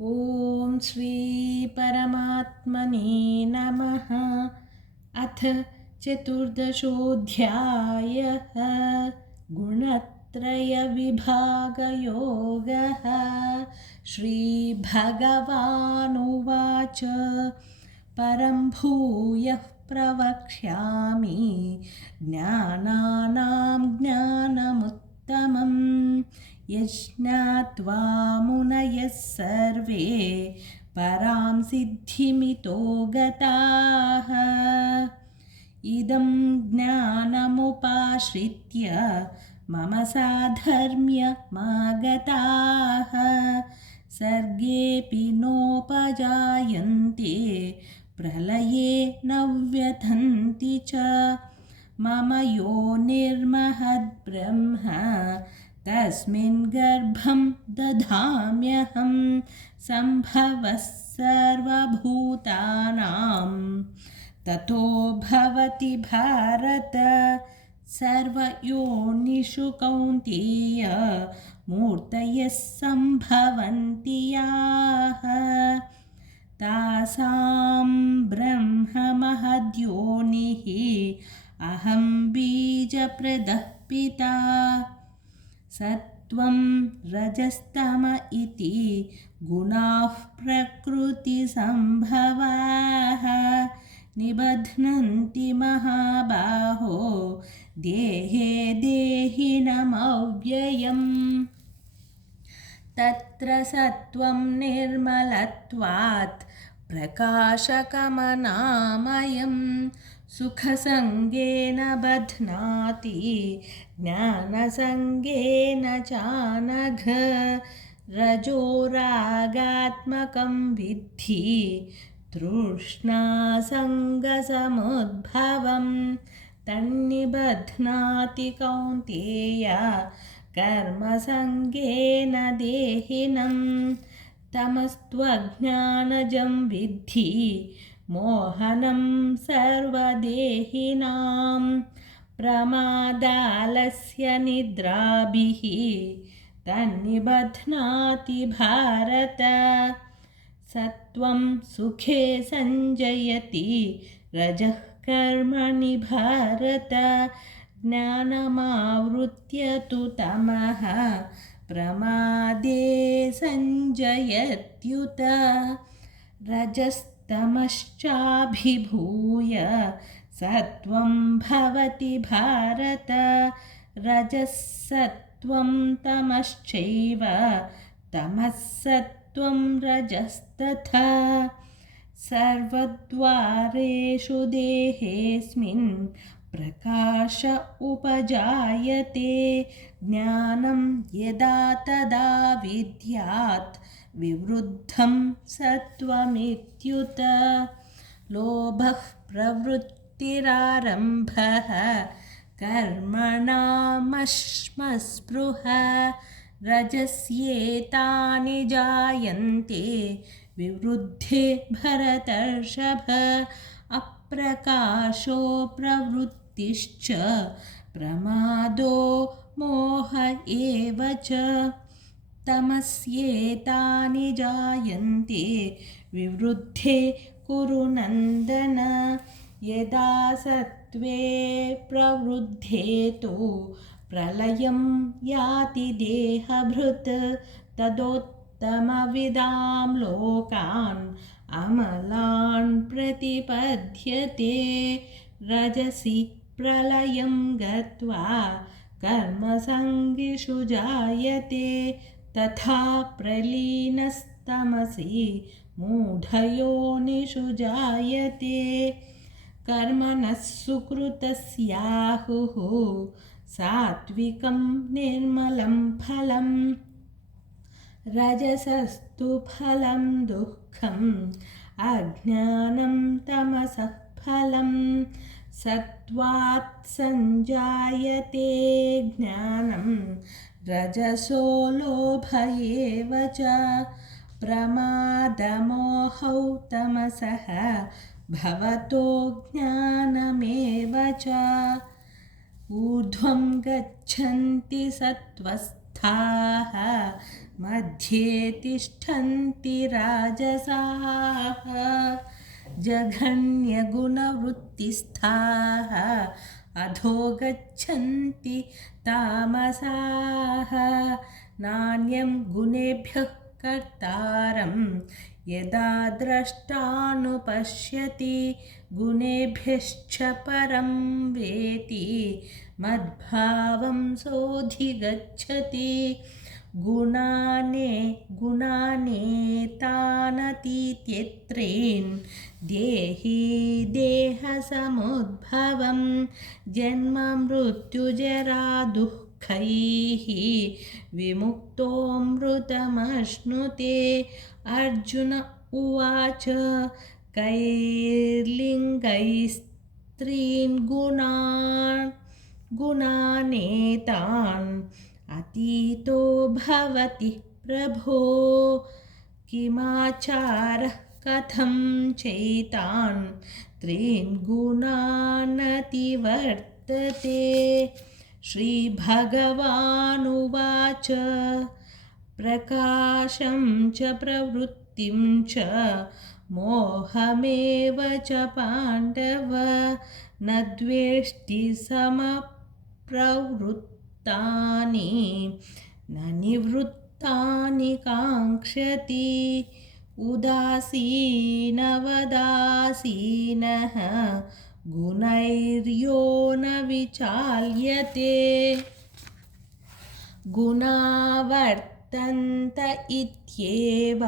ॐ श्री परमात्मने नमः। अथ चतुर्दशोऽध्यायः। गुणत्रयविभागयोगः। श्रीभगवानुवाच परं भूयः प्रवक्ष्यामि ज्ञानानां ज्ञानमुत्तमम् यज्ञात्वा मुनयः सर्वे परां सिद्धिमितो गताः। इदं ज्ञानमुपाश्रित्य मम साधर्म्यमागताः सर्गेऽपि नोपजायन्ते प्रलये न व्यथन्ति च। मम योनिर्महद्ब्रह्म तस्मिन् गर्भं दधाम्यहं सम्भवः सर्वभूतानां ततो भवति भारत। सर्वयोनिषु कौन्तेय मूर्तयः सम्भवन्ति याः तासां ब्रह्ममहद्योनिः अहं बीजप्रदः पिता। सत्वं रजस्तम इति गुणाः प्रकृतिसम्भवाः निबध्नन्ति महाबाहो देहे देहिनमव्ययम्। तत्र सत्वं निर्मलत्वात् प्रकाशकमनामयम् सुखसङ्गेन बध्नाति ज्ञानसङ्गेन चानघ। रजोरागात्मकं विद्धि तृष्णासङ्गसमुद्भवं तन्निबध्नाति कौन्तेय कर्मसङ्गेन देहिनं। तमस्त्वज्ञानजं विद्धि मोहनं सर्वदेहिनां प्रमादालस्य निद्राभिः तन्निबध्नाति भारत। सत्वं सुखे संजयति रजः कर्मणि भारत। ज्ञानमावृत्य तु तमः प्रमादे संजयत्युत। रजस्तमश्चाभिभूय सत्वं भवति भारत। रजः सत्वं तमश्चैव तमः सत्वं रजस्तथा। सर्वद्वारेषु देहेऽस्मिन् प्रकाश उपजायते ज्ञानं यदा तदा विद्यात् विवृद्धं सत्वमित्युत। लोभः प्रवृत्तिरारम्भः कर्मणामश्मस्पृहा रजस्येतानि जायन्ते विवृद्धे भरतर्षभ। अप्रकाशो प्रवृत्तिश्च प्रमादो मोह एव च। तमस्येतानि जायन्ते विवृद्धे कुरु नन्दन। यदा सत्त्वे प्रवृद्धे तु प्रलयं याति देहभृत् तदोत्तमविदां लोकान् अमलान् प्रतिपद्यते। रजसि प्रलयं गत्वा कर्मसङ्गिषु जायते तथा प्रलीनस्तमसि मूढयोनिषु जायते। कर्मणः सुकृतस्याहुः सात्विकं निर्मलं फलं रजसस्तु फलं दुःखम् अज्ञानं तमसः फलं। सत्त्वात् संजायते ज्ञानं रजसो लोभ एव च। प्रमादमोहौ तमसः भवतो ज्ञानमेव च। ऊर्ध्वं गच्छन्ति सत्त्वस्थाः मध्ये तिष्ठन्ति राजसाः जघन्यगुणवृत्तिस्थाः अधो गच्छन्ति तामसाः नान्यं गुणेभ्यः कर्तारं यदा द्रष्टानुपश्यति गुणेभ्यश्च परं वेति मद्भावं सोऽधिगच्छति गुणानेतानतीत्यत्रेन् देहि देहसमुद्भवं जन्म मृत्युजरा दुःखैः विमुक्तोऽमृतमश्नुते अर्जुन उवाच कैर्लिङ्गैस्त्रीन् गुणानेतान् अतीतो भवति प्रभो किमाचारः कथं चैतान् त्रीन् गुणानतिवर्तते श्रीभगवानुवाच प्रकाशं च प्रवृत्तिं च मोहमेव च पाण्डव न द्वेष्टि समप्रवृत्तानि न निवृत्तानि काङ्क्षति उदासीनवदासीनः गुणैर्यो न विचाल्यते गुणा वर्तन्त इत्येव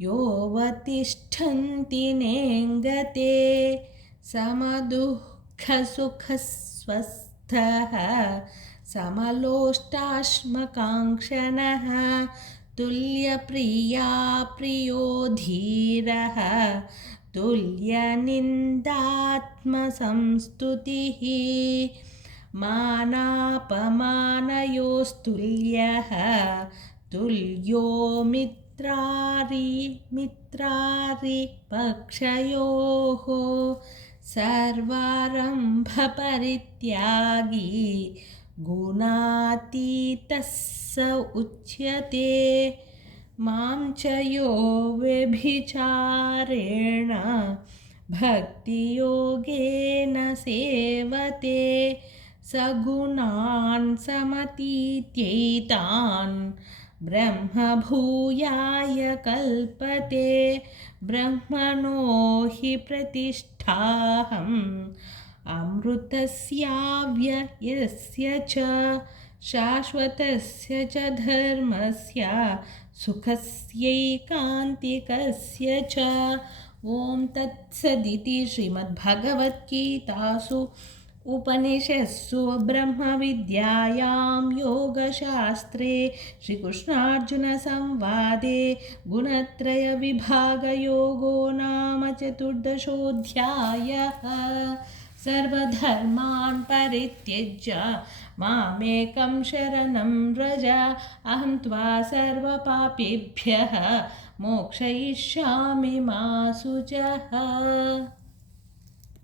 योऽवतिष्ठन्ति नेङ्गते समदुःखसुखस्वस्थः समलोष्टाश्मकाङ्क्षणः तुल्यप्रिया प्रियो धीरः तुल्यनिन्दात्मसंस्तुतिः मानापमानयोस्तुल्यः तुल्यो मित्रारिपक्षयोः सर्वारम्भपरित्यागी गुणातीतः स उच्यते मां च यो व्यभिचारेण भक्तियोगेन सेवते सगुणान् समतीत्यैतान् ब्रह्मभूयाय कल्पते ब्रह्मणो हि प्रतिष्ठाहम् अमृतस्याव्ययस्य च शाश्वतस्य च धर्मस्य सुखस्यैकान्तिकस्य च ॐ तत्सदिति श्रीमद्भगवद्गीतासु उपनिषत्सु ब्रह्मविद्यायां योगशास्त्रे श्रीकृष्णार्जुनसंवादे गुणत्रयविभागयोगो नाम चतुर्दशोऽध्यायः सर्वधर्मान् परित्यज्य मामेकं शरणं व्रज अहं त्वा सर्वपापेभ्यः मोक्षयिष्यामि मा शुचः।